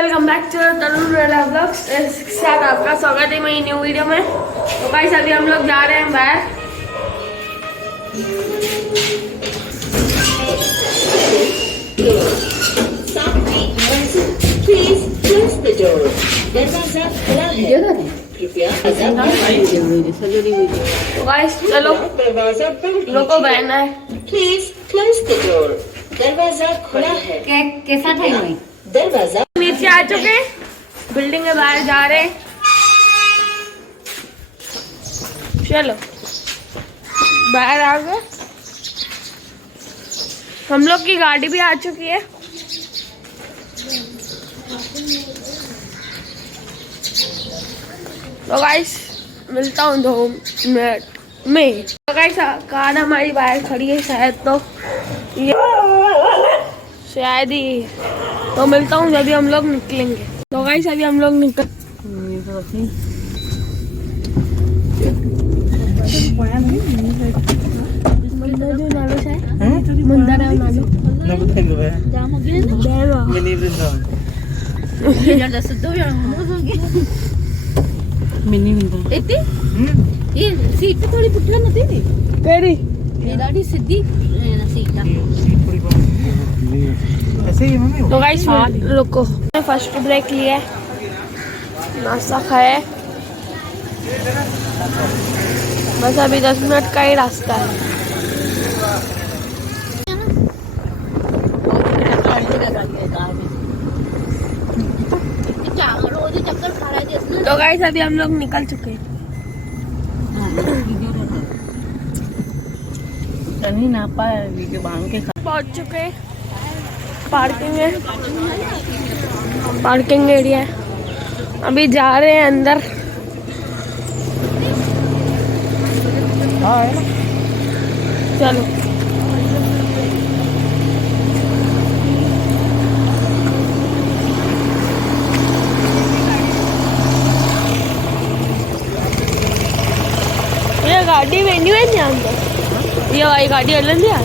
Welcome back to Tarun vlogs. साथ आपका स्वागत है मेरी न्यू वीडियो में। तो गाइस अभी हम लोग जा रहे हैं बाहर। तो गाइस चलो लोगों बहना है। Please close the door. दरवाजा खुला है। कैसा था भाई? दरवाजा नीचे आ चुके हैं, बिल्डिंग के बाहर जा रहे हैं। चलो बाहर आ गए, हम लोग की गाड़ी भी आ चुकी है। तो गाइस मिलता हूँ 2 मिनट में। तो गाइस कार हमारी बाहर खड़ी है, शायद ही तो मिलता हूँ जब हम लोग निकलेंगे। तो गाइस अभी हम लोग निकल सीट थोड़ी पुठा नती थी तेरी ॾाढी सिधी सीट ऐसे ही मम्मी। तो गाइस रुको, फर्स्ट ब्रेक लिया है, नाश्ता खाया है, बस अभी 10 मिनट का ही रास्ता है। तो गाइस अभी हम लोग निकल चुके हैं। ना पाए वीडियो बांध के पहुंच चुके हैं पार्किंग में, पार्किंग एरिया है। अभी जा रहे हैं अंदर। हाँ है ना। चलो ये गाड़ी वेन्यू है नहीं अंदर, ये वाली गाड़ी अलग नहीं आ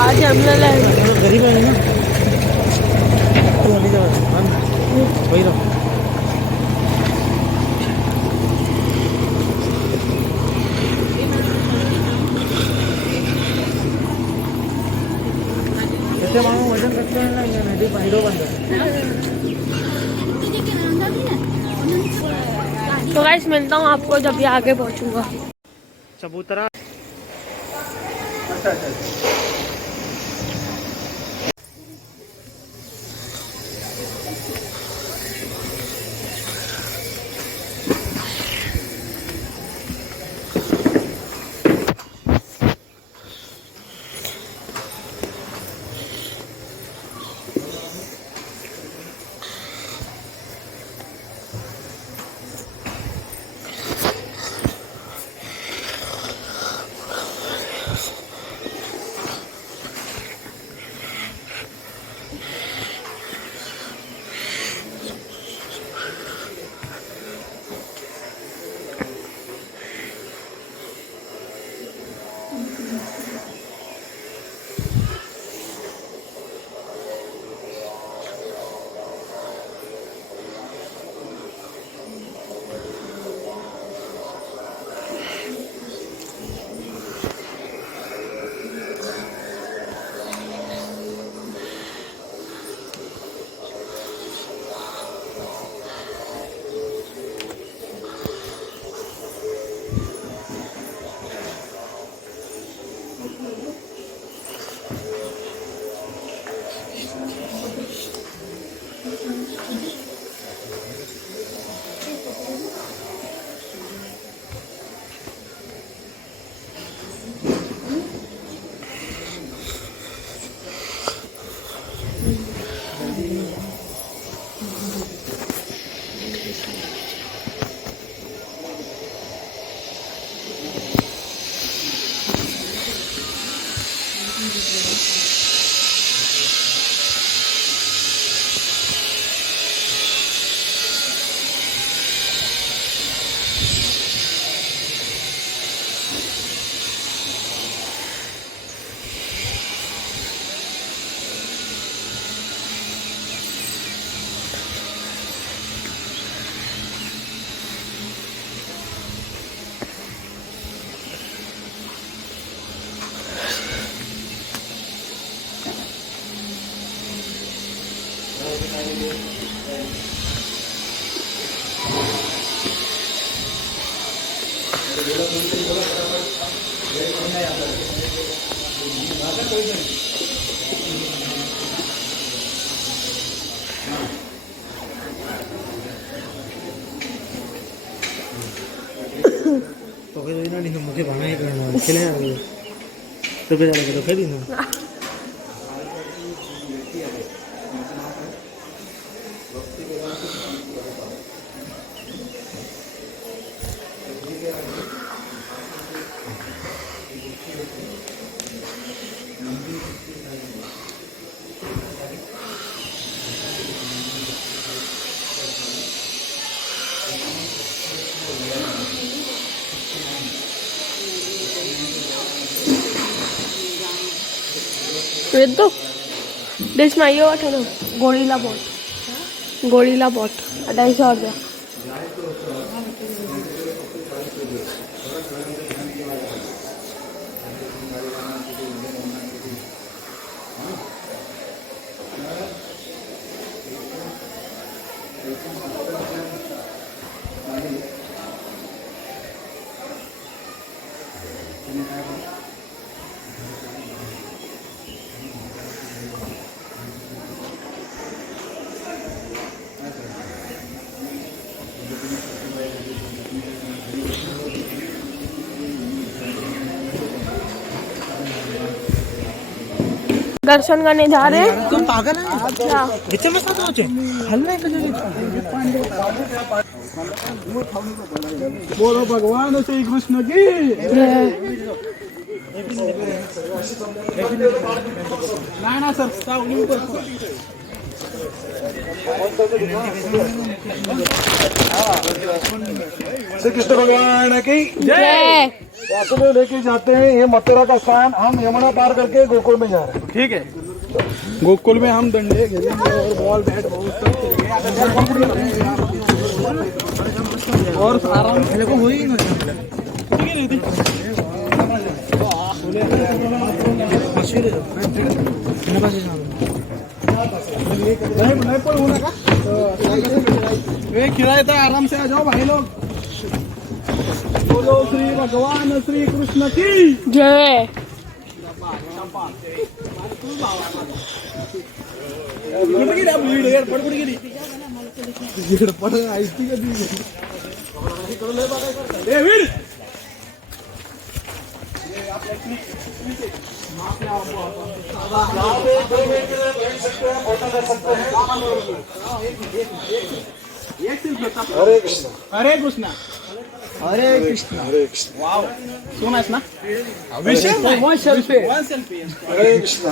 आज हमने गरीब है ना तो वाली जगह वही रहो। ऐसे मानो वजन करते हैं ना, ये नदी पाइडो बंद है। तो गाइस मिलता हूँ आपको जब ये आगे पहुँचूंगा। चबूतरा। तो फिर इन्होंने तो मुझे भाना ही करना खेले ना तो फिर अलग तो खेली ना तो डिश में ये वाट है ना गोरिल्ला बॉट 250 रुपया दर्शन करने जा रहे हैं। तुम पागल है अच्छा बीच में साथ पहुंचे हलने के जगह बोलो भगवान श्री कृष्ण की ना सर श्री कृष्ण भगवान की जय। तो में लेके जाते हैं ये मथुरा का स्थान। हम यमुना पार करके गोकुल में जा रहे हैं। ठीक है, गोकुल में हम डंडे खेलेंगे और बॉल बैट और आराम खेले को हुई खिलाए था। आराम से आ जाओ भाई लोग। बोलो श्री भगवान श्री कृष्ण की जय। हरे कृष्ण हरे कृष्ण हरे कृष्ण हरे कृष्ण। वाव सो नाइस ना। वन सेल्फी हरे कृष्ण।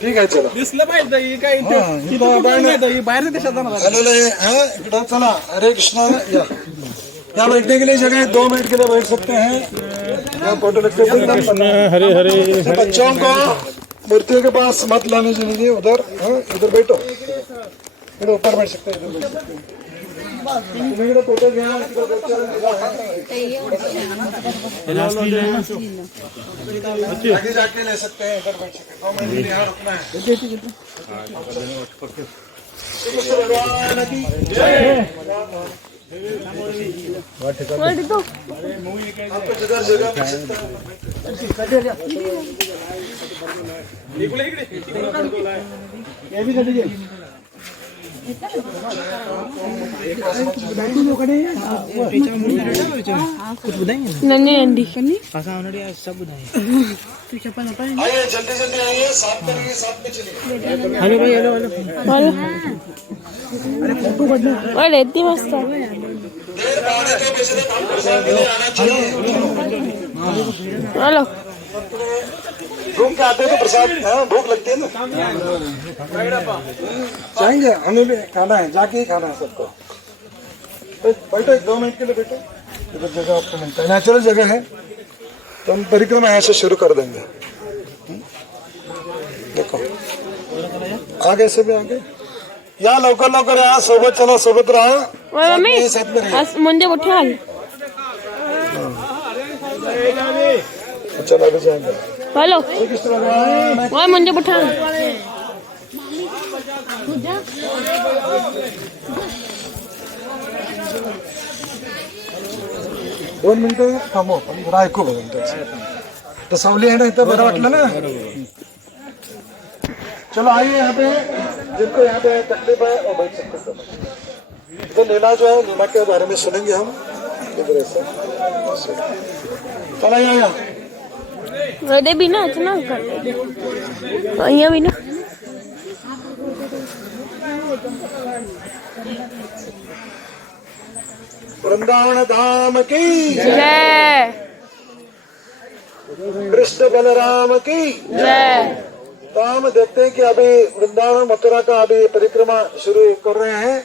ठीक आहे चला दिसलं पाहिजे ही काय बाहेर देशात जाणार चला। हरे कृष्णा यहाँ बैठने के लिए जगह है, 2 मिनट के लिए बैठ सकते हैं। यहाँ फोटो लगते हैं। हरे हरे। बच्चों को मूर्तियों के पास मत लाने दीजिए। उधर इधर बैठो। इधर ऊपर बैठ सकते हैं। इधर बैठ सकते हैं। फोटो आगे जाके ले सकते हैं। इधर बैठ सकते हैं। 2 मिनट के लिए यहाँ रुकना है। भगवान की जय। तो आपको जगह जगह ये भी कर दीजिए। कुछ बताएंगे नन्ही अंडी सब बताएंगे। आइए जल्दी जल्दी आइए। 7 करिए 7 में चलिए। हेलो भाई हेलो हेलो अरे इतनी मस्त है। देर बाद के बजे हम प्रसाद के लिए आना चाहिए। हेलो घूम के आते हैं तो प्रसाद भूख लगती है ना। जाएंगे हमें भी खाना है। जाके ही खाना है सबको। बैठो 2 मिनट के लिए बैठो। इधर जगह आपको मिलता है। नेचुरल जगह है तो हम परिक्रमा यहाँ से शुरू कर देंगे। देखो आगे से भी आगे या लवकर लवकर यहाँ सोबत चला सोबत रहा। मम्मी साथ में रहिए। मुंजे उठे हाल चलो आगे जाएंगे। हेलो कृष्ण भगवान ओए मुझे बिठा दोन मिनिटं थांबव पण जरा ऐकू बघून त्याचं तर सावली आहे ना इथं बरं वाटलं ना चलो आइए यहाँ पे जिनको यहाँ पे तकलीफ है वो बैठ सकते हैं तो लीला जो है लीला के बारे में सुनेंगे हम इधर से चला यहाँ वेदे भी ना इतना कर दे यहाँ भी ना वृंदावन धाम की जय कृष्ण बलराम की जय। तो हम देखते हैं कि अभी वृंदावन मथुरा का अभी परिक्रमा शुरू कर रहे हैं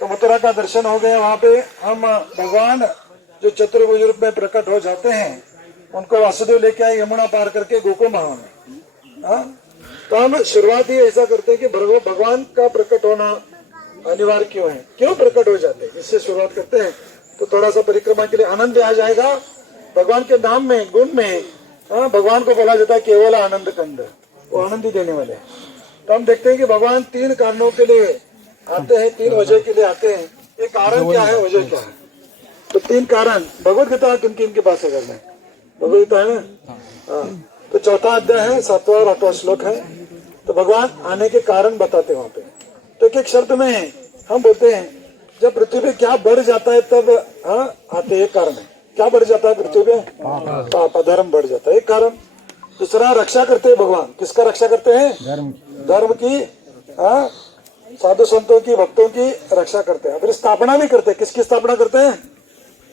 तो मथुरा का दर्शन हो गया वहाँ पे हम भगवान जो चतुर्भुज रूप में प्रकट हो जाते हैं उनको वासुदेव लेके आए यमुना पार करके गोकुल महान में तो हम शुरुआत ही ऐसा करते हैं कि भगवान का प्रकट होना अनिवार्य क्यों है क्यों प्रकट हो जाते हैं इससे शुरुआत करते हैं तो थोड़ा सा परिक्रमा के लिए आनंद आ जाएगा भगवान के नाम में गुण में भगवान को बोला जाता है केवल आनंद कंद वो आनंद ही देने वाले हैं तो हम देखते हैं कि भगवान 3 कारणों के लिए आते हैं 3 वजह के लिए आते हैं ये कारण क्या है वजह क्या है तो 3 कारण भगवत गीता किन किन के पास है घर में भगवत गीता है ना हाँ तो 4था अध्याय है 7वां और 8वां श्लोक है तो भगवान आने के कारण बताते हैं वहां पे तो एक शब्द में हम बोलते हैं जब पृथ्वी पे क्या बढ़ जाता है तब आते एक कारण है क्या बढ़ जाता है पृथ्वी पे पाप अधर्म बढ़ जाता है एक कारण दूसरा रक्षा करते हैं भगवान किसका रक्षा करते हैं धर्म की साधु संतों की भक्तों की रक्षा करते हैं फिर स्थापना भी करते हैं किसकी स्थापना करते हैं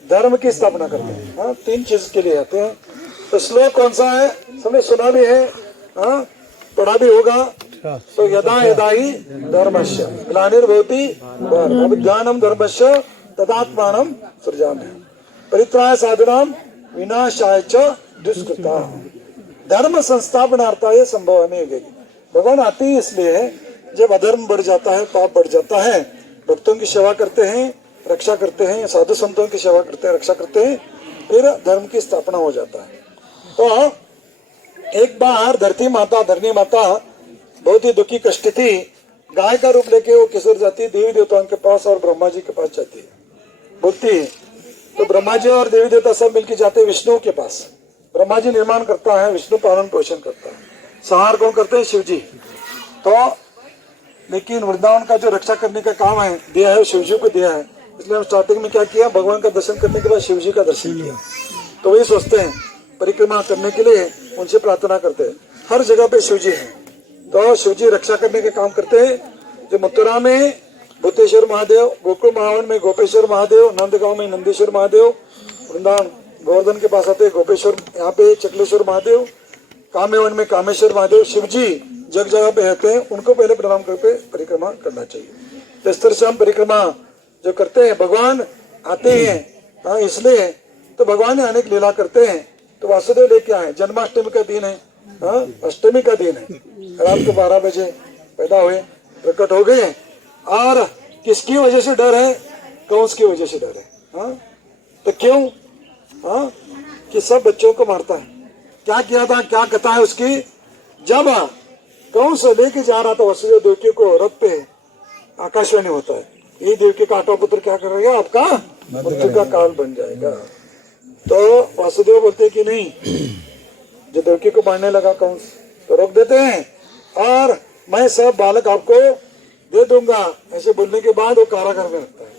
धर्म की स्थापना करते हैं 3 चीज के लिए आते हैं तो श्लोक कौन सा है सबने सुना भी है पढ़ा भी होगा तो यदा यदा ही धर्मस्य ग्लानिर्भवति अभिज्ञानम धर्मस्य तदात्मानं सृजामि परित्राय साधनाम विनाशाय च दुष्कृता धर्म संस्थापनार्थाय संभवामि युगे भगवान आते ही इसलिए जब अधर्म बढ़ जाता है पाप बढ़ जाता है भक्तों की सेवा करते हैं रक्षा करते हैं साधु संतों की सेवा करते हैं रक्षा करते हैं फिर धर्म की स्थापना हो जाता है तो एक बार धरती माता धरनी माता बहुत ही दुखी कष्ट थी गाय का रूप लेके वो किशोर जाती देवी देवताओं के पास और ब्रह्मा जी के पास जाती है बोलती है तो ब्रह्मा जी और देवी देवता सब मिलकर जाते हैं विष्णु के पास ब्रह्मा जी निर्माण करता है विष्णु पालन पोषण करता है संहार कौन करते हैं शिव जी तो लेकिन वृंदावन का जो रक्षा करने का काम है दिया है शिव जी को दिया है इसलिए हम स्टार्टिंग में क्या किया भगवान का दर्शन करने के बाद शिव जी का दर्शन किया तो वही सोचते हैं परिक्रमा करने के लिए उनसे प्रार्थना करते हैं हर जगह पे शिव जी है तो शिव जी रक्षा करने का काम करते हैं जो मथुरा में भूतेश्वर महादेव गोकुल महावन में गोपेश्वर महादेव नंदगांव में नंदीश्वर महादेव वृंदावन गोवर्धन के पास आते गोपेश्वर यहाँ पे चकलेश्वर महादेव कामेवन में कामेश्वर महादेव शिव जी जग जगह पे रहते हैं उनको पहले प्रणाम करके परिक्रमा करना चाहिए तो इस तरह से हम परिक्रमा जो करते हैं भगवान आते हैं इसलिए तो भगवान आने की लीला करते हैं तो वासुदेव लेके आए जन्माष्टमी का दिन है अष्टमी का दिन है रात को 12 बजे पैदा हुए प्रकट हो गए और किसकी वजह से डर है कंस की वजह से डर है तो क्यों कि सब बच्चों को मारता है क्या किया था क्या कथा है उसकी जब कंस लेके जा रहा था वसुदेव देवकी को रथ पे आकाशवाणी होता है ये देवकी का 8वां पुत्र क्या करेगा आपका मृत्यु का काल बन जाएगा तो वासुदेव बोलते कि नहीं जो देवकी को मारने लगा कंस तो रोक देते हैं और मैं सब बालक आपको दे दूंगा ऐसे बोलने के बाद वो कारागार में रखता है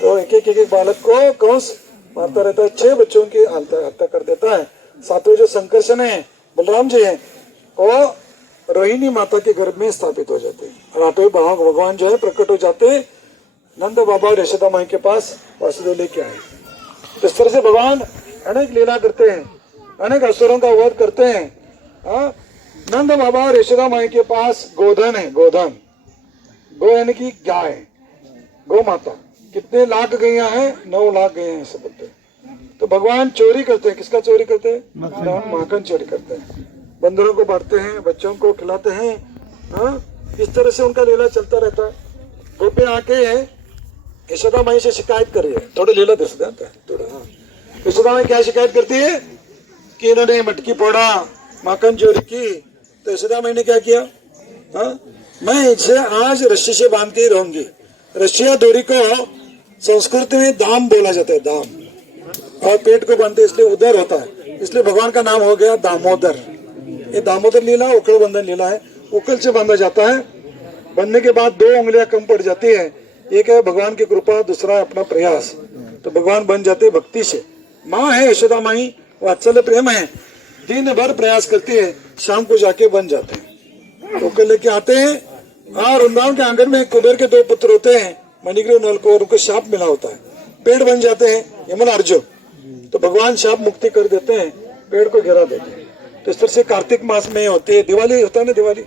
तो एक बालक को कंस मारता रहता है 6 बच्चों की हत्या कर देता है 7वें जो संकर्षण है बलराम जी है वो रोहिणी माता के गर्भ में स्थापित हो जाते हैं और 8वें भगवान जो है प्रकट हो जाते हैं नंद बाबा और यशोदा माई के पास वासुदेव लेके आए इस तरह से भगवान अनेक लीला करते हैं अनेक असुरों का वध करते हैं नंद बाबा और यशोदा माई के पास गोधन है गोधन गो यानी कि गाय गो माता कितने लाख गैया हैं 9 लाख गैया हैं सब बोलते तो भगवान चोरी करते हैं किसका चोरी करते हैं माखन चोरी करते हैं बंदरों को बांटते हैं बच्चों को खिलाते हैं इस तरह से उनका लीला चलता रहता है गोपी आके यशोदा माई से शिकायत कर रही है थोड़ी लीला दे सकते थोड़ा यशोदा माई क्या शिकायत करती है कि इन्होंने मटकी फोड़ा माखन चोरी की तो यशोदा मैंने क्या किया, हाँ मैं इसे आज रस्सी से बांध के ही रहूंगी। रस्सी या डोरी को संस्कृत में दाम बोला जाता है, दाम, और पेट को बांधते इसलिए उदर होता है, इसलिए भगवान का नाम हो गया दामोदर। ये दामोदर लीला उकल बंधन लीला है, उकल से बांधा जाता है। बनने के बाद 2 उंगलियां कम पड़ जाती है, एक है भगवान की कृपा, दूसरा है अपना प्रयास, तो भगवान बन जाते भक्ति से। माँ है यशोदा माई, वात्सल्य प्रेम है, दिन भर प्रयास करती है, शाम को जाके बन जाते हैं। तो लेके आते हैं, और वृंदावन के आंगन में कुबेर के 2 पुत्र होते हैं, मणिग्रीव नल को, और उनको शाप मिला होता है, पेड़ बन जाते हैं यमन अर्जुन। तो भगवान शाप मुक्ति कर देते हैं, पेड़ को गिरा देते हैं। तो इस तरह से कार्तिक मास में होती है, दिवाली होता है ना, दिवाली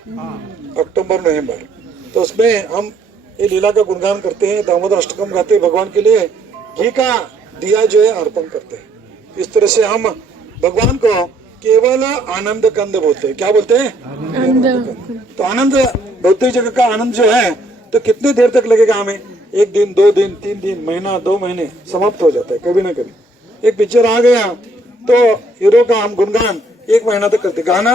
अक्टूबर नवंबर, तो उसमें हम ये लीला का गुणगान करते हैं, दामोदर अष्टकम गाते हैं, भगवान के लिए घी का दिया जो है अर्पण करते हैं। इस तरह से हम भगवान को केवल आनंद कंद बोलते हैं। क्या बोलते हैं? तो आनंद, भौतिक जगत का आनंद जो है, तो कितने देर तक लगेगा हमें? 1 दिन, 2 दिन, 3 दिन, महीना, 2 महीने, समाप्त हो जाता है कभी ना कभी। एक पिक्चर आ गया तो हीरो का हम गुणगान 1 महीना तक करते, गाना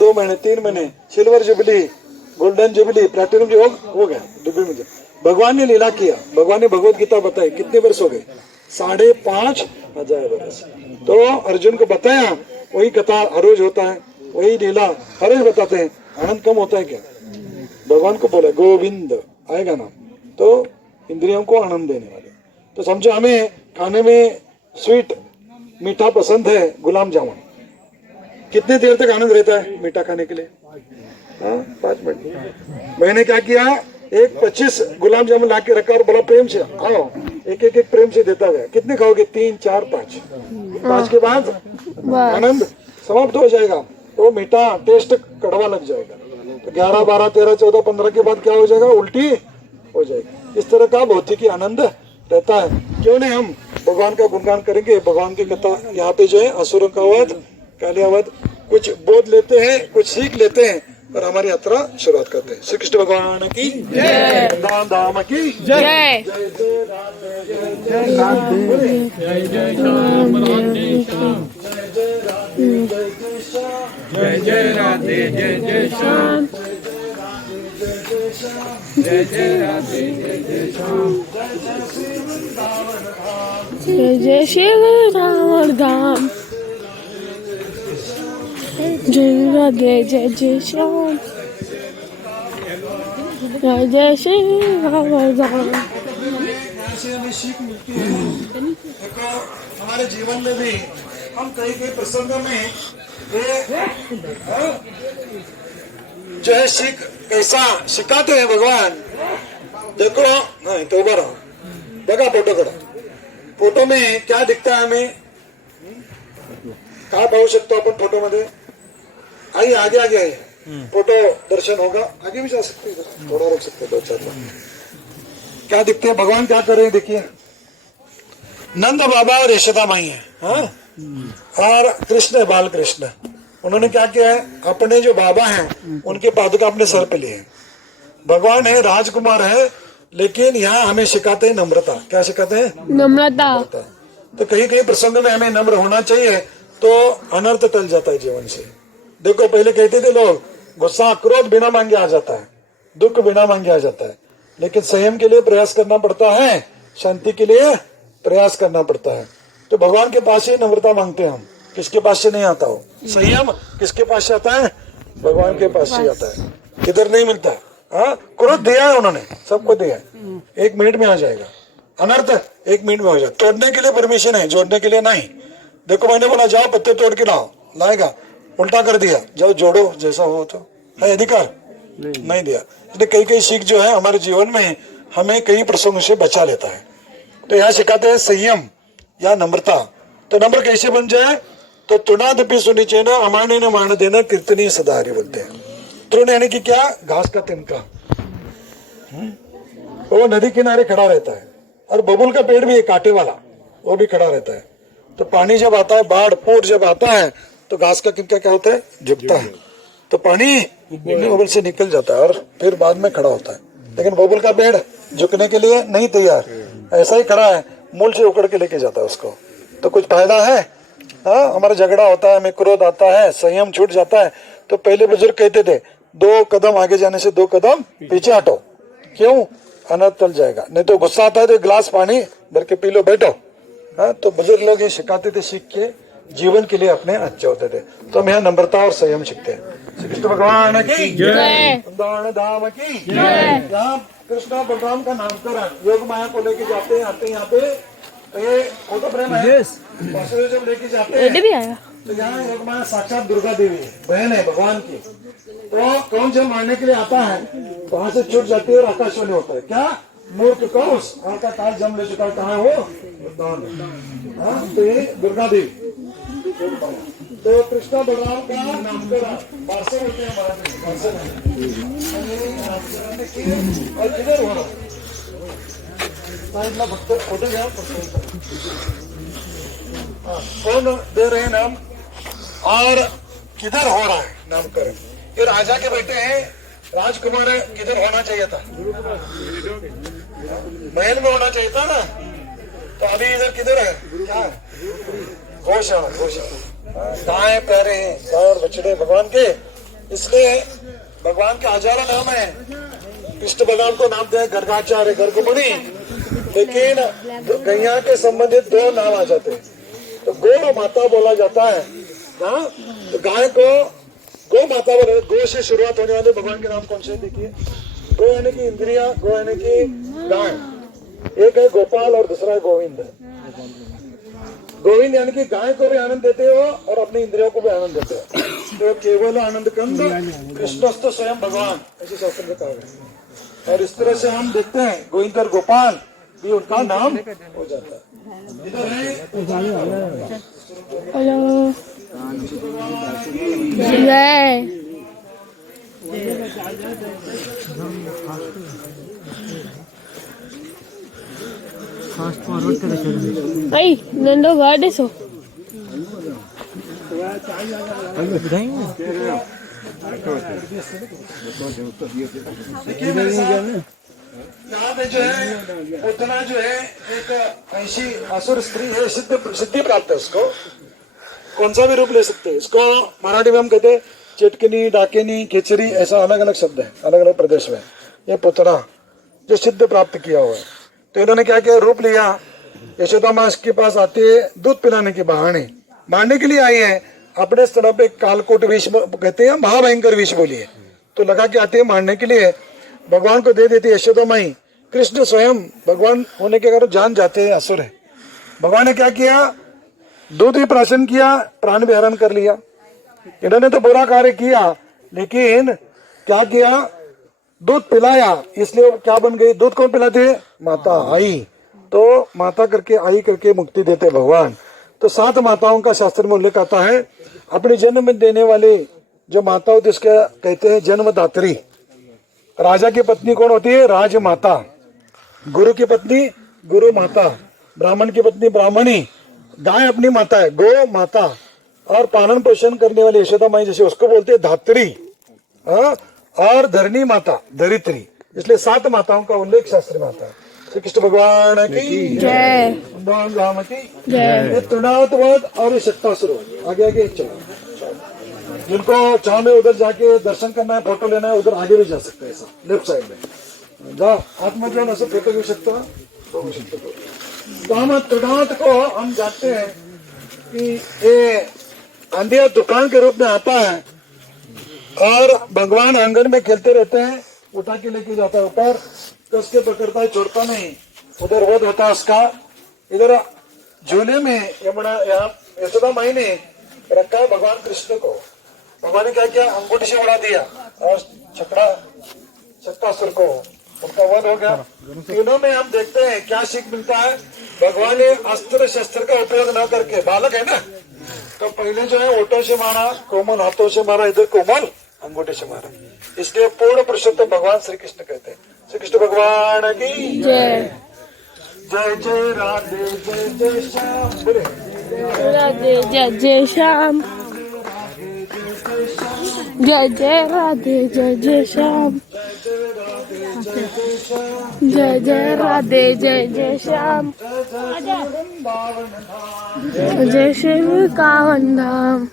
2 महीने, 3 महीने, silver jubilee, golden jubilee, platinum जो हो गया जुबली में। भगवान ने लीला किया, भगवान ने भगवत गीता बताई, कितने वर्ष हो गए? 5,500 वर्ष। तो अर्जुन को बताया, वही कथा हर रोज होता है, वही लीला हर रोज बताते हैं। आनंद कम होता है क्या? भगवान को बोला गोविंद आएगा नाम, तो इंद्रियों को आनंद देने वाले। तो समझो हमें खाने में स्वीट मीठा पसंद है, गुलाब जामुन, कितने देर तक आनंद रहता है मीठा खाने के लिए? 5 मिनट। मैंने क्या किया, एक 25 गुलाब जामुन ला के रखा और बोला प्रेम से खाओ, एक प्रेम से देता गया। कितने खाओगे? 3, 4, 5 के बाद आनंद समाप्त हो जाएगा, तो मीठा टेस्ट कड़वा लग जाएगा। तो 11, 12, 13, 14, 15 के बाद क्या हो जाएगा? उल्टी हो जाएगी। इस तरह का भौतिकी आनंद रहता है। क्यों नहीं हम भगवान का गुणगान करेंगे? भगवान की कथा यहाँ पे जो है असुरों का वध, कालियावध, कुछ बोध लेते हैं, कुछ सीख लेते हैं और हमारी यात्रा शुरुआत करते हैं। श्री कृष्ण भगवान की जय, राम धाम की जय। जय जय राधे जय राधे, जय जय श्याम राधे श्याम, जय जय राधे जय जय श्याम, जय जय राधे जय जय श्याम, जय जय शिव राम धाम, जय राधे जय जय श्याम, जय जय शिव राम धाम। ऐसे हमें सीख मिलती है। देखो हमारे जीवन में भी हम कई प्रसंग में जो है सीख कैसा सिखाते हैं भगवान। देखो नहीं तो उभा रहो, बघा फोटो करा, फोटो में क्या दिखता है हमें? काय पाहू शकतो आपण फोटो मध्ये? आई आगे आगे आई, फोटो दर्शन होगा, आगे भी जा सकते हैं, थोड़ा रुक सकते 2-4 बार। क्या दिखते हैं भगवान? क्या कर रहे हैं? देखिए, नंद बाबा और यशोदा माई है, हाँ? और कृष्ण है, बाल कृष्ण। उन्होंने क्या किया है? अपने जो बाबा हैं उनके पादुका अपने सर पे लिए। भगवान है, राजकुमार है, लेकिन यहाँ हमें सिखाते हैं नम्रता। क्या सिखाते हैं? नम्रता। तो कहीं कहीं प्रसंग में हमें नम्र होना चाहिए, तो अनर्थ टल जाता है जीवन से। देखो पहले कहते थे लोग, गुस्सा क्रोध बिना मांगे आ जाता है, दुख बिना मांगे आ जाता है, लेकिन संयम के लिए प्रयास करना पड़ता है, शांति के लिए प्रयास करना पड़ता है। तो भगवान के पास ही नम्रता मांगते हैं हम, किसके पास से नहीं आता हो। संयम किसके पास से आता है? भगवान के पास से आता है, किधर नहीं मिलता। हाँ, क्रोध दिया है उन्होंने, सबको दिया है, 1 मिनट में आ जाएगा। अनर्थ 1 मिनट में हो जाए। तोड़ने के लिए परमिशन है, जोड़ने के लिए नहीं। देखो मैंने बोला जाओ पत्ते तोड़ के लाओ, लाएगा, उल्टा कर दिया, जाओ जोड़ो, जैसा हो तो है अधिकार नहीं दिया। इसलिए कई कई सीख जो है हमारे जीवन में हमें कई प्रसंगों से बचा लेता है। तो यहाँ सिखाते हैं संयम या नम्रता। तो नम्र कैसे बन जाए? तो तृणादपि सुनिचे न अमाने न मान देना कीर्तनीय सदाहरि बोलते हैं। तृण यानी कि क्या? घास का तिनका। वो नदी किनारे खड़ा रहता है, और बबूल का पेड़ भी है कांटे वाला, वो भी खड़ा रहता है। तो पानी जब आता है, बाढ़ पूर जब आता है, तो घास का तिनका क्या होता है? झुकता है, तो पानी बबूल से निकल जाता है और फिर बाद में खड़ा होता है। लेकिन बबूल का पेड़ झुकने के लिए नहीं तैयार, ऐसा ही खड़ा है, मूल से उकड़ के लेके जाता है उसको। तो कुछ फायदा है? हाँ, हमारा झगड़ा होता है, हमें क्रोध आता है, संयम छूट जाता है, तो पहले बुजुर्ग कहते थे 2 कदम आगे जाने से 2 कदम पीछे हटो। क्यों? अनर्थ टल जाएगा। नहीं तो गुस्सा आता है तो गिलास पानी भर के पी लो, बैठो। हाँ, तो बुजुर्ग लोग ये सिखाते थे, सीख के जीवन के लिए अपने अच्छे होते थे। तो हम यहाँ नम्रता और संयम सीखते हैं। श्री कृष्ण भगवान की जय, वृंदावन धाम की जय। यहाँ कृष्णा बलराम का नामकरण योग माया को लेके जाते हैं, आते हैं यहाँ पे, तो ये फोटो फ्रेम है, जब लेके जाते हैं भी आया तो यहाँ योग माया साक्षात दुर्गा देवी है, बहन है भगवान की। तो कौन जब मारने के लिए आता है तो वहां से छूट जाती है और आकाशवाणी होता है, क्या मूर्ख कौश का काल जम ले चुका है, कहाँ हो? हाँ, तो ये दुर्गा देवी। तो कृष्णा बलराम का नामकरण बारसे होते हैं हमारे बारसे और किधर हो रहा भक्त फोटो गया। कौन दे रहे हैं नाम और किधर हो रहा है नामकरण? ये राजा के बेटे हैं, राजकुमार है, किधर होना चाहिए था? महल में होना चाहिए था ना। तो अभी इधर किधर है? क्या गौशाला, गौशाला। गाय पैरे हैं, गाय और बछड़े भगवान के, इसलिए भगवान के हजारों नाम है। कृष्ण भगवान को नाम दिया गर्गाचार्य, गर्गमुनि, लेकिन गैया के संबंधित 2 नाम आ जाते हैं। तो गौ माता बोला जाता है ना, तो गाय को गौ माता बोला। गौ से शुरुआत होने वाले भगवान के नाम कौन से? देखिए, गौ यानी कि इंद्रिया, गौ यानी कि गाय। एक है गोपाल और दूसरा है गोविंद। गोविंद यानी कि गाय को भी आनंद देते हो और अपने इंद्रियों को भी आनंद देते हो। तो केवल आनंद कंद कृष्णस्त स्वयं भगवान, ऐसे शास्त्र में कहा गया। और इस तरह से हम देखते हैं गोविंद और गोपाल भी उनका नाम हो जाता है। इधर है जय। फास्ट फॉरवर्ड करे चलो भाई नंदो गाड़े सो यहाँ पे जो है उतना जो है एक ऐसी असुर स्त्री है, सिद्धि प्राप्त है उसको। कौन सा भी रूप ले सकते हैं इसको। मराठी में हम कहते हैं चिटकनी, डाकिनी, खिचड़ी, ऐसा अलग अलग शब्द है अलग अलग प्रदेश में। ये पुतना जो सिद्ध प्राप्त किया हुआ है, तो इन्होंने क्या किया, रूप लिया। यशोदा माँ के पास आते दूध पिलाने के बहाने मारने के लिए आई है। अपने स्तर पे कालकोट विष कहते हैं, महाभयंकर विष बोलिए, तो लगा के आते हैं मारने के लिए। भगवान को दे देती यशोदा माई। कृष्ण स्वयं भगवान होने के कारण जान जाते हैं असुर है। भगवान ने क्या किया, दूध भी प्राशन किया, प्राण भी हरण कर लिया। इन्होंने तो बुरा कार्य किया, लेकिन क्या किया, दूध पिलाया। इसलिए क्या बन गई, दूध कौन पिलाते हैं? माता, आई। तो माता करके आई करके मुक्ति देते भगवान। तो 7 माताओं का शास्त्र में उल्लेख आता है। अपने जन्म देने वाले जो माता होती है उसके कहते हैं जन्मदात्री। राजा की पत्नी कौन होती है? राजमाता। गुरु की पत्नी गुरु माता, ब्राह्मण की पत्नी ब्राह्मणी। गाय अपनी माता है, गो माता। और पालन पोषण करने वाली यशोदा माई जैसे उसको बोलते हैं धात्री। और धरणी माता धरित्री। इसलिए 7 माताओं का उल्लेख शास्त्र में आता है। श्री कृष्ण भगवान की जय। राम की जय। ये तृणावतवाद और शक्तासुर आगे आगे चलो। जिनको चाहे उधर जाके दर्शन करना है, फोटो लेना है, उधर आगे भी जा सकते हैं। ऐसा लेफ्ट साइड में जा, आत्मा जो है फोटो भी सकते हो। तो हम तृणावत को हम जानते हैं कि ये अंधिया दुकान के रूप में आता है और भगवान आंगन में खेलते रहते हैं। उठा के लेके जाता है ऊपर, तो उसके पकड़ता है, छोड़ता नहीं। उधर वध होता है उसका। इधर झूले में यमुना यशोदा माई ने रखा है भगवान कृष्ण को। भगवान ने क्या किया, अंगूठी से उड़ा दिया और शक्तासुर को, उनका वध हो गया। तीनों में हम देखते हैं क्या सीख मिलता है। भगवान ने अस्त्र शस्त्र का उपयोग न करके, बालक है ना, तो पहले जो है ओटों से मारा, कोमल हाथों से मारा, इधर कोमल अंगूठे से मारा। इसलिए पूर्ण पुरुषोत्तम भगवान श्री कृष्ण कहते हैं। श्री कृष्ण भगवान की जय। जय जय राधे जय जय श्याम। बोले राधे जय जय श्याम, जय जय राधे जय जय श्याम, जय जय राधे जय जय श्याम, जय शिव कावन धाम,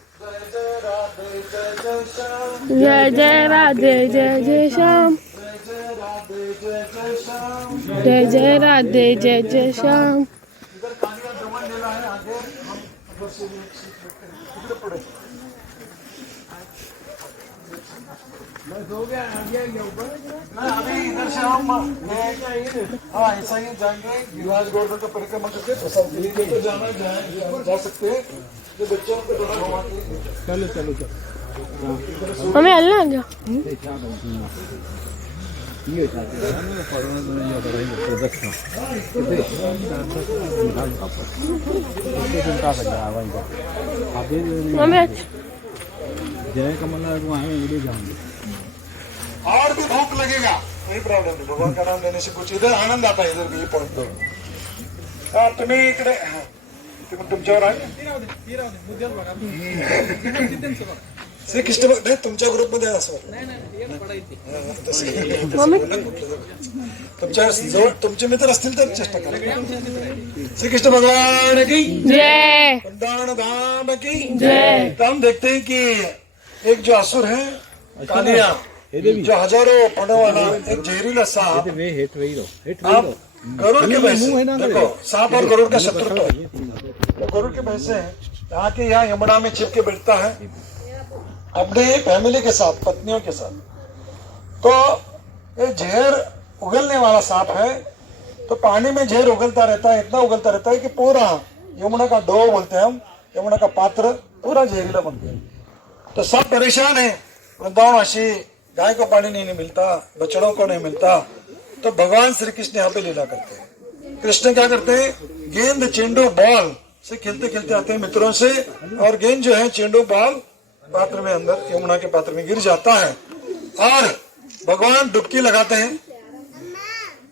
जय जय राधे जय जय श्याम, जय जय राधे जय जय श्याम। अभी इधर से हम हाँ ऐसा ही जाएंगे गिरिराज गोवर्धन का परिक्रमा करके प्रसाद के लिए तो जाना जा सकते हैं। जो बच्चों को थोड़ा चलो चलो चलो हमें अल्लाह जा जय कमल जाऊंगे और भी भूख लगेगा कोई प्रॉब्लम नहीं। भगवान का नाम लेने से कुछ इधर आनंद आता है। इधर भी पॉइंट दो तुम्ही इकडे तुमच्यावर आहे श्री कृष्ण भक्त नाही तुमच्या ग्रुप मध्ये असं तुमच्या जवळ तुमचे मित्र असतील तर चेष्टा करा। श्री कृष्ण भगवान की जय, वृंदावन धाम की जय। तो हम देखते हैं कि एक जो असुर है कालिया जो हजारों पड़ों वाला एक जहरीला सांप आप गरुड़ के भैंसे देखो सांप और गरुड़ का शत्रुत्व है। तो गरुड़ के भैंसे यहाँ के यहाँ यमुना में छिप के बैठता है अपने फैमिली के साथ पत्नियों के साथ। तो ये जहर उगलने वाला सांप है तो पानी में जहर उगलता रहता है इतना उगलता रहता है कि पूरा यमुना का डो बोलते हैं हम यमुना का पात्र पूरा जहरीला बन गया। तो सब परेशान है वृंदावनवासी गाय को पानी नहीं मिलता बछड़ों को नहीं मिलता। तो भगवान श्री कृष्ण यहाँ पे लीला करते हैं। कृष्ण क्या करते हैं गेंद चेंडू बॉल से खेलते खेलते आते हैं मित्रों से और गेंद जो है चेंडू बॉल पात्र में अंदर यमुना के पात्र में गिर जाता है और भगवान डुबकी लगाते हैं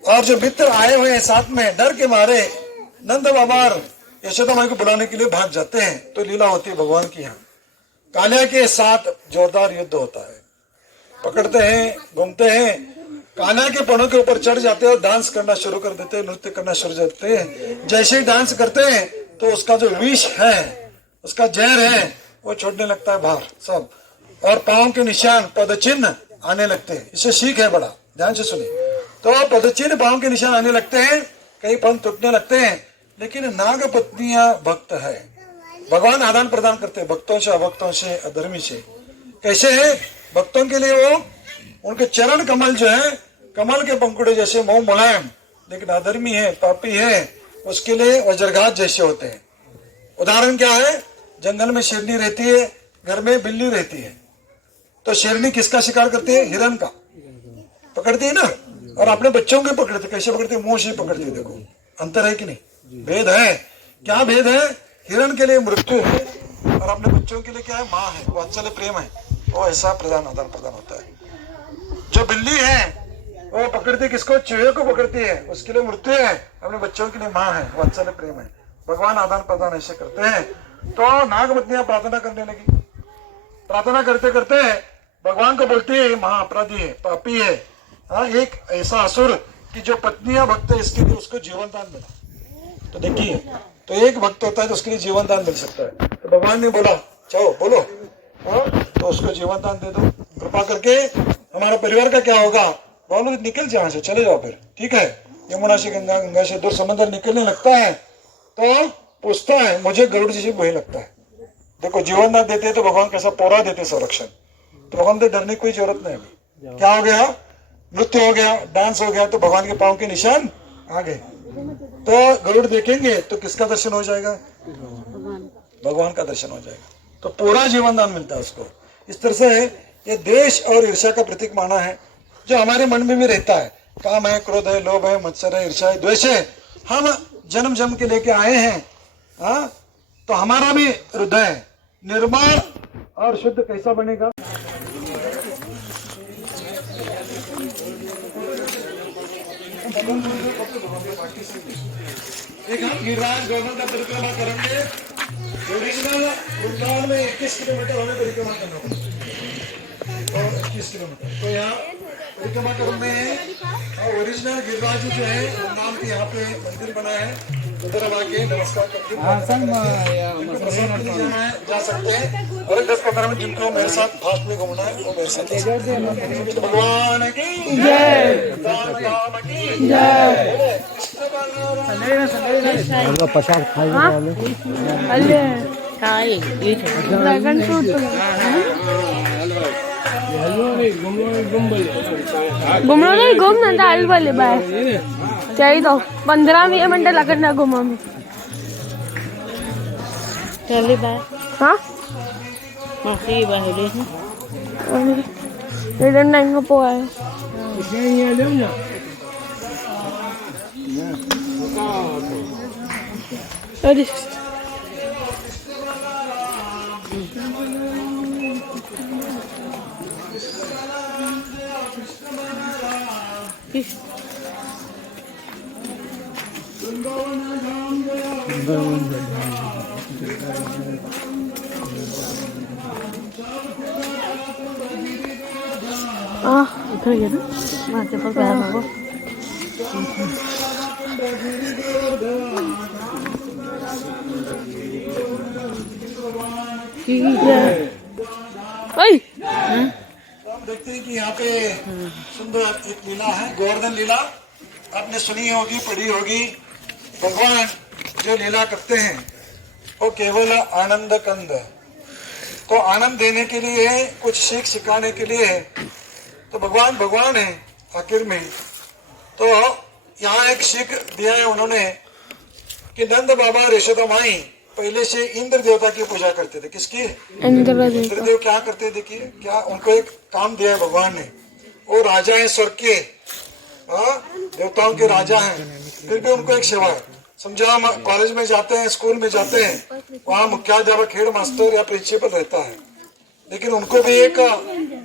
और जो मित्र आए हुए हैं साथ में डर के मारे नंद बाबा यशोदा माई को बुलाने के लिए भाग जाते हैं। तो लीला होती है भगवान की यहाँ कालिया के साथ जोरदार युद्ध होता है। पकड़ते हैं घूमते हैं कालिया के पनों के ऊपर चढ़ जाते हैं और डांस करना शुरू कर देते हैं नृत्य करना शुरू करते हैं। जैसे ही डांस करते हैं तो उसका जो विष है उसका जहर है वो छोड़ने लगता है बाहर सब और पांव के निशान पदचिन्ह आने लगते हैं। इससे सीख है बड़ा ध्यान से सुनिए। तो पदचिन्ह पांव के निशान आने लगते हैं कई पंख टूटने लगते हैं। लेकिन नाग पत्नियां भक्त है भगवान आदान प्रदान करते हैं भक्तों से अभक्तों से अधर्मी से। कैसे है भक्तों के लिए वो उनके चरण कमल जो है कमल के पंखुड़े जैसे मोह मुलायम लेकिन अधर्मी है पापी है उसके लिए वज्रघात जैसे होते हैं। उदाहरण क्या है जंगल में शेरनी रहती है घर में बिल्ली रहती है। तो शेरनी किसका शिकार करती है हिरण का पकड़ती है ना और अपने बच्चों के पकड़ते कैसे पकड़ती है मुंह से पकड़ती है। देखो अंतर है कि नहीं भेद है क्या भेद है हिरण के लिए मृत्यु है और अपने बच्चों के लिए क्या है माँ है वात्सल्य प्रेम है वो ऐसा प्रदान आदान प्रदान होता है। जो बिल्ली है वो पकड़ती है किसको चूहे को पकड़ती है उसके लिए मृत्यु है अपने बच्चों के लिए माँ है वात्सल्य प्रेम है। भगवान आदान प्रदान ऐसे करते हैं। तो नागपत्नियां प्रार्थना करने लगी प्रार्थना करते करते भगवान को बोलती है महाअपराधी है पापी है एक ऐसा असुर कि जो पत्नियां भक्त है इसके लिए उसको जीवन दान मिला। तो देखिए तो एक भक्त होता है तो उसके लिए जीवन दान मिल सकता है। तो भगवान ने बोला चाहो बोलो तो उसको जीवन दान दे दो कृपा करके हमारा परिवार का क्या होगा बोलो निकल जाओ से चले जाओ फिर ठीक है। यमुना से गंगा गंगा से दूर समंदर निकलने लगता है तो पूछता है मुझे गरुड़ जी से वही लगता है। देखो जीवन दान देते तो भगवान कैसा पोरा देते संरक्षण। तो भगवान से डरने की कोई जरूरत नहीं अभी क्या हो गया नृत्य हो गया डांस हो गया तो भगवान के पांव के निशान आ गए। तो गरुड़ देखेंगे तो किसका दर्शन हो जाएगा भगवान का दर्शन हो जाएगा। तो पूरा जीवन दान मिलता है उसको। इस तरह से ये द्वेष और ईर्ष्या का प्रतीक माना है जो हमारे मन में भी रहता है। काम है क्रोध है लोभ है मत्सर है ईर्ष्या है द्वेष है हम जन्म जन्म के लेके आए हैं। तो हमारा भी हृदय निर्मल और शुद्ध कैसा बनेगा। एक हम गिरिराज गोवर्धन का परिक्रमा करेंगे। ओरिजिनल वृंदावन में 21 किलोमीटर हमें परिक्रमा करना होगा। तो 21 किलोमीटर। तो यहाँ परिक्रमा करने ओरिजिनल गिरिराज जो है वो नाम के यहाँ पे मंदिर बना है, उधर हम आके नमस्कार करके प्रसाद के लिए जाना है, जा सकते हैं। और 10-15 मिनट जिनको मेरे साथ फास्ट में घूमना है वो मेरे साथ भगवान की जय, राम की जय। प्रसाद खाने अरे खाए ये ड्रैगन फ्रूट घुमलो नाही घुम नंतर आलवले बाहेर त्याही तो 15-20 मिनिटं लागत ना घुमा मी चले बाय हा माफी बाहेर रिटर्न नाही पोहा अरे इकडे घे ना माझ्या पण काय नको ओय हम देखते हैं कि यहाँ पे सुंदर एक लीला है, गोवर्धन लीला। आपने सुनी होगी, पढ़ी होगी। भगवान जो लीला करते हैं वो केवल आनंद कंद, तो आनंद देने के लिए है, कुछ सीख सिखाने के लिए है। तो भगवान है आखिर में। तो यहाँ एक सीख दिया है उन्होंने कि नंद बाबा यशोदा माई पहले से इंद्र देवता की पूजा करते थे। किसकी? इंद्रदेव क्या करते? देखिए क्या उनको एक काम दिया है भगवान ने। वो राजा है स्वर्ग के, देवताओं के राजा हैं, फिर भी उनको एक सेवा है। समझो हम कॉलेज में जाते हैं, स्कूल में जाते हैं, वहाँ मुख्याध्यापक, हेड मास्टर या प्रिंसिपल रहता है, लेकिन उनको भी एक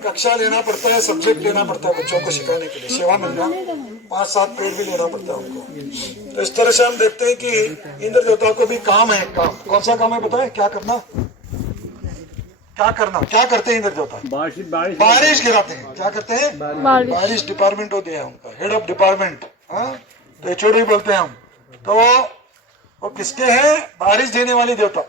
कक्षा लेना पड़ता है, सब्जेक्ट लेना पड़ता है बच्चों को सिखाने के लिए, सेवा मिलना, 5-7 पेड़ भी लेना पड़ता है उनको। तो इस तरह से हम देखते हैं कि इंद्र देवता को भी काम है। काम कौन सा काम है बताए? क्या करना? क्या करते हैं इंद्र देवता? बारिश गिराते हैं। क्या करते हैं? बारिश डिपार्टमेंट होते हैं उनका, हेड ऑफ डिपार्टमेंट। तो एचओडी बोलते हैं हम। तो वो किसके हैं? बारिश देने वाले देवता।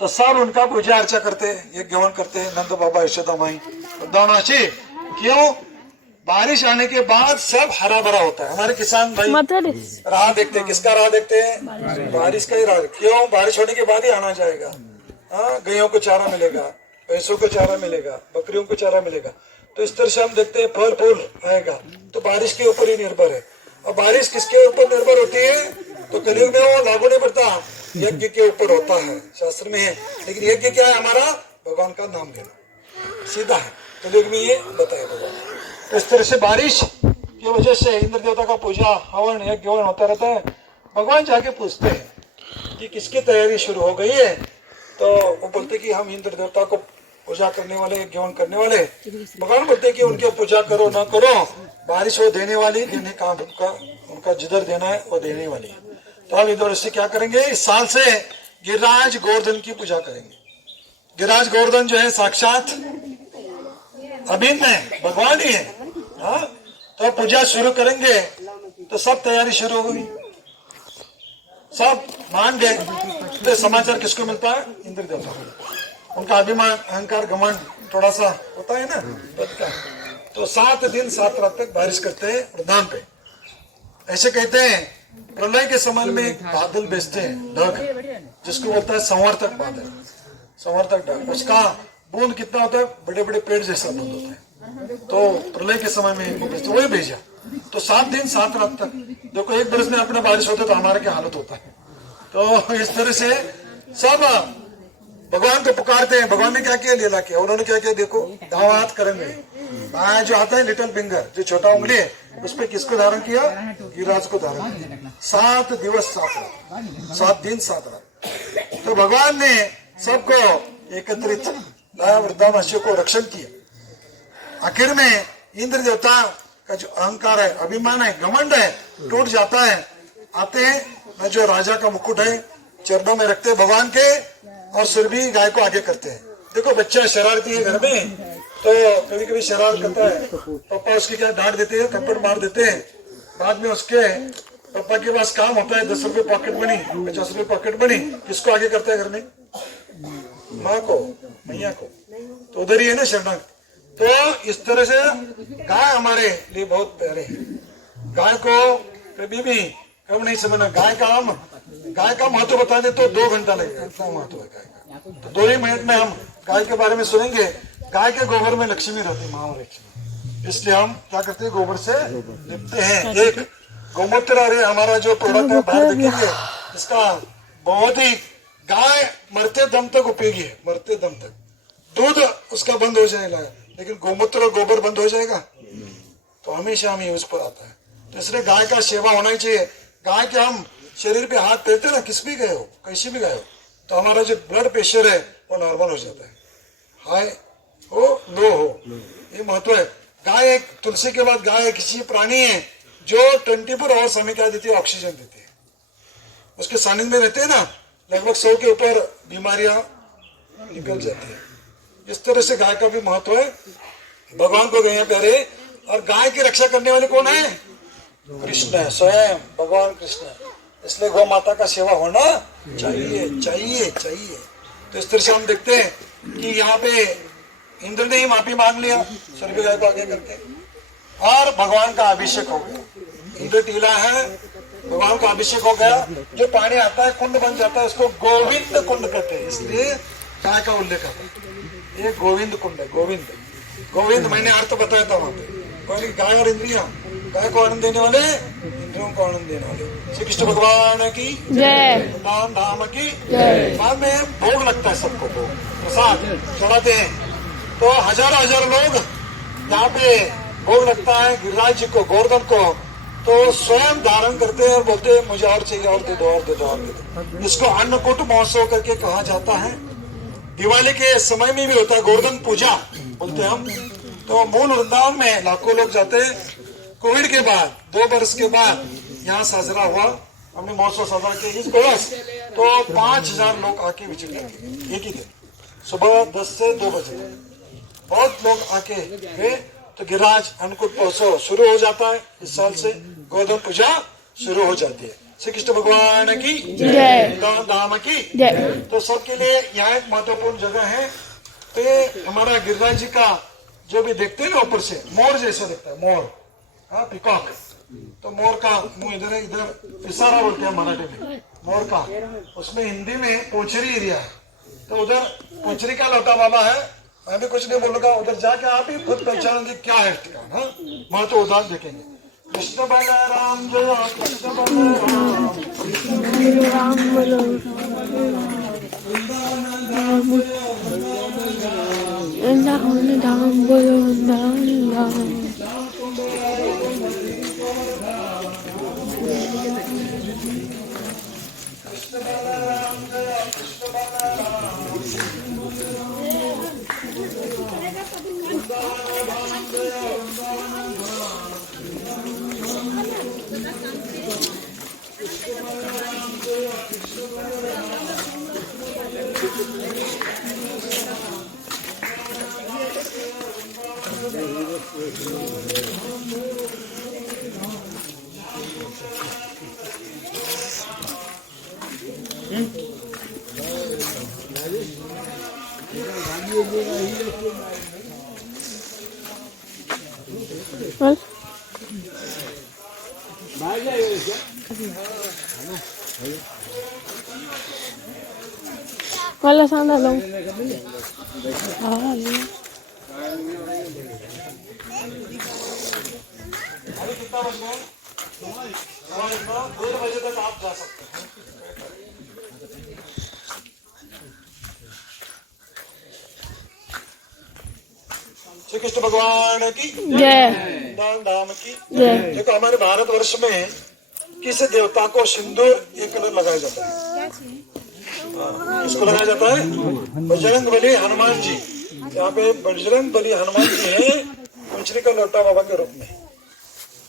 तो सब उनका पूजा अर्चा करते हैं, यज्ञ हवन करते हैं। नंद बाबा यशोदा माई वृंदावनाची। क्यों? बारिश आने के बाद सब हरा भरा होता है। हमारे किसान भाई राह देखते हैं। किसका राह देखते हैं? बारिश का ही राह। क्यों? बारिश होने के बाद ही आना जाएगा। गायों को चारा मिलेगा, भैंसों को चारा मिलेगा, बकरियों को चारा मिलेगा। तो इस तरह से हम देखते हैं फल फूल आएगा, तो बारिश के ऊपर ही निर्भर है। और बारिश किसके ऊपर निर्भर होती है? तो कलयुग में वो लागू नहीं पड़ता, यज्ञ के ऊपर होता है, शास्त्र में है। लेकिन यज्ञ क्या है हमारा? भगवान का नाम लेना, सीधा है। कलयुग में ये बताया भगवान। तो इस तरह से बारिश की वजह से इंद्र देवता का पूजा हवन यज्ञ हवन होता रहता है। भगवान जाके पूछते हैं कि किसकी तैयारी शुरू हो गई है? तो वो बोलते कि हम इंद्र देवता को पूजा करने वाले, यज्ञ हवन करने वाले। भगवान बोलते कि उनके पूजा करो ना करो, बारिश वो देने वाली, देने का उनका जिधर देना है वो देने वाली। तो हम इधर से क्या करेंगे? इस साल से गिरिराज गोवर्धन की पूजा करेंगे। गिरिराज गोवर्धन जो है साक्षात अभिन्न है, भगवान ही है। तो पूजा शुरू करेंगे तो सब तैयारी शुरू होगी, सब मान गए। तो समाचार किसको मिलता है? इंद्र देवता को। उनका अभिमान, अहंकार, घमंड थोड़ा सा होता है ना, तो 7 दिन 7 रात तक बारिश करते हैं वरदान पे। ऐसे कहते हैं प्रलय के समय में एक बादल बेचते हैं, ढग, जिसको बोलता है संवर्तक बादल, संवर्तक ढग। उसका बूंद कितना होता है? बड़े बड़े पेड़ जैसा बूंद होता है। तो प्रलय के समय में वही भेजा। तो 7 दिन 7 रात तक। देखो एक बरस में अपना बारिश होता है तो हमारा क्या हालत होता है। तो इस तरह से सब भगवान को पुकारते हैं। भगवान ने क्या किया? लीला किया। उन्होंने क्या किया? देखो दाव हाथ करेंगे, बाएं जो आता है लिटिल फिंगर, जो छोटा उंगली है, उस पर किसको धारण किया? गिरिराज को धारण किया। 7 दिवस 7 रात, 7 दिन 7 रात। तो भगवान ने सबको एकत्रित लाया, वृंदावनवासियों को रक्षण किया। आखिर में इंद्र देवता का जो अहंकार है, अभिमान है, घमंड है, टूट जाता है। आते हैं, जो राजा का मुकुट है चरणों में रखते हैं भगवान के, और सिर भी गाय को आगे करते हैं। देखो बच्चा शरारती है घर में, तो कभी कभी शरारत करता है, पापा उसकी क्या डांट देते हैं, थप्पड़ मार देते हैं। बाद में उसके पापा के पास काम होता है 10 रुपए पॉकेट मनी, 50 रुपए पॉकेट मनी, किसको आगे करता है घर में? माँ को, मैया को। तो उधर ही है ना शरणागत। तो इस तरह से गाय हमारे लिए बहुत प्यारे है। गाय को कभी भी कम नहीं समझना। गाय का महत्व बता दे तो 2 घंटा लगेगा, इतना महत्व है गाय का। तो 2 ही मिनट में हम गाय के बारे में सुनेंगे। गाय के गोबर में लक्ष्मी रहती, महालक्ष्मी, इसलिए हम क्या करते हैं, गोबर से लिपते हैं। एक गोमूत्र अरे हमारा जो प्रोडक्ट है बाहर देखेंगे, इसका बहुत ही गाय मरते दम तक उपयोगी है, मरते दम तक। दूध उसका बंद हो जाएगा, लेकिन गोमूत्र और गोबर बंद हो जाएगा तो हमेशा हम यूज पर आता है। तो इसलिए गाय का सेवा होना ही चाहिए। गाय के हम शरीर पे हाथ फेरते ना, किस भी गए हो, कैसे भी गए हो, तो हमारा जो ब्लड प्रेशर है वो नॉर्मल हो जाता है, हाई हो लो हो, ये महत्व है। गाय एक, तुलसी के बाद गाय एक ऐसी प्राणी है जो 24 आवर्स हमें क्या देती है, ऑक्सीजन देती है। उसके सानिध्य में रहते हैं ना, लगभग 100 के ऊपर बीमारियां निकल जाती है। इस तरह से गाय का भी महत्व है। भगवान को गए प्यारे, और गाय की रक्षा करने वाले कौन है? कृष्ण है, स्वयं भगवान कृष्ण है। इसलिए गौ माता का सेवा होना चाहिए चाहिए चाहिए। तो इस तरह से हम देखते हैं कि यहाँ पे इंद्र ने ही माफी मांग लिया सर्वे गाय को आगे करके, और भगवान का अभिषेक हो गया। इंद्र टीला है, भगवान का अभिषेक हो गया। जो पानी आता है कुंड बन जाता है, उसको गोविंद कुंड कहते हैं। इसलिए गाय का उल्लेख है, ये गोविंद कुंड है। गोविंद गोविंद मैंने अर्थ बताया था वहां पे। गाय और इंद्रिया, गाय को आनंद देने वाले, इंद्रियों को आनंद देने वाले। श्री कृष्ण भगवान की जय, धाम धाम की जय। बाद में भोग लगता है, सबको भोग प्रसाद चढ़ाते हैं। तो हजारों लोग यहाँ पे भोग लगता है गिरिराज जी को, गोवर्धन को, तो स्वयं धारण करते हैं और बोलते हैं मुझे और चाहिए, और दे दो, और दे दो, और दे दो। इसको अन्नकूट महोत्सव करके कहा जाता है। दिवाली के समय में भी होता है गोवर्धन पूजा बोलते हैं हम। तो मूल वृंदावन में लाखों लोग जाते हैं। कोविड के बाद 2 वर्ष के बाद यहाँ साजरा हुआ, हमने महोत्सव साजरा किया इस बरस। तो 5000 लोग आके विजिट करते एक ही दिन, सुबह 10 से 2 बजे बहुत लोग आके गए। तो गिरिराज अन्नकूट महोत्सव शुरू हो जाता है। इस साल से गोवर्धन पूजा शुरू हो जाती है। श्री कृष्ण भगवान की जय, धाम की जय। तो सबके लिए यहाँ एक महत्वपूर्ण जगह है। तो ये हमारा गिरिराज जी का जो भी देखते हैं ना ऊपर से, मोर जैसा दिखता है, मोर, हाँ पिकॉक। तो मोर का मुंह इधर है, इधर इशारा बोलते हैं मराठी में मोर का। उसमें हिंदी में पोचरी एरिया है। तो उधर पोचरी का लौटा बाबा है, मैं भी कुछ नहीं बोलूंगा। उधर जाके आप ही खुद पहचानेंगे क्या है ठिकान। हाँ, वहां तो उदाहरण देखेंगे। कृष्ण बलराम जय, Krishna Balram, Krishna Wala sana lang. कितना बज गए? 1:30 बजे तक आप जा सकते हैं। श्री कृष्ण भगवान की जय, धाम की जय। देखो हमारे भारतवर्ष में किस देवता को सिंदूर एक कलर लगाया जाता है? किसको लगाया जाता है? बजरंग बली हनुमान जी। यहाँ पे बजरंग बली हनुमान जी है पंचरी का लोटा बाबा के रूप में।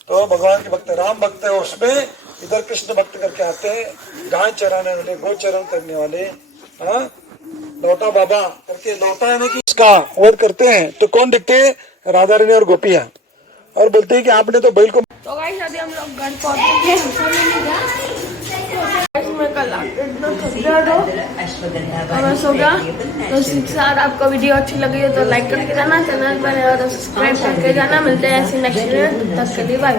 तो भगवान के भक्त, राम भक्त है उसमें, इधर कृष्ण भक्त करके आते हैं। गाय चराने वाले, गो चरण करने वाले, हाँ लौटा बाबा करके, लौटा यानी कि इसका वध करते हैं तो कौन दिखते हैं? राधा रानी और गोपियां, और बोलते हैं कि आपने तो बैल को। तो गाइस अभी हम लोग घर पहुंचे मैं कल इतना थक गया तो मैं सो गया। तो इसके साथ आपको वीडियो अच्छी लगी हो तो लाइक करके जाना, चैनल पर और सब्सक्राइब करके जाना। मिलते हैं ऐसे नेक्स्ट वीडियो, तब के लिए बाय।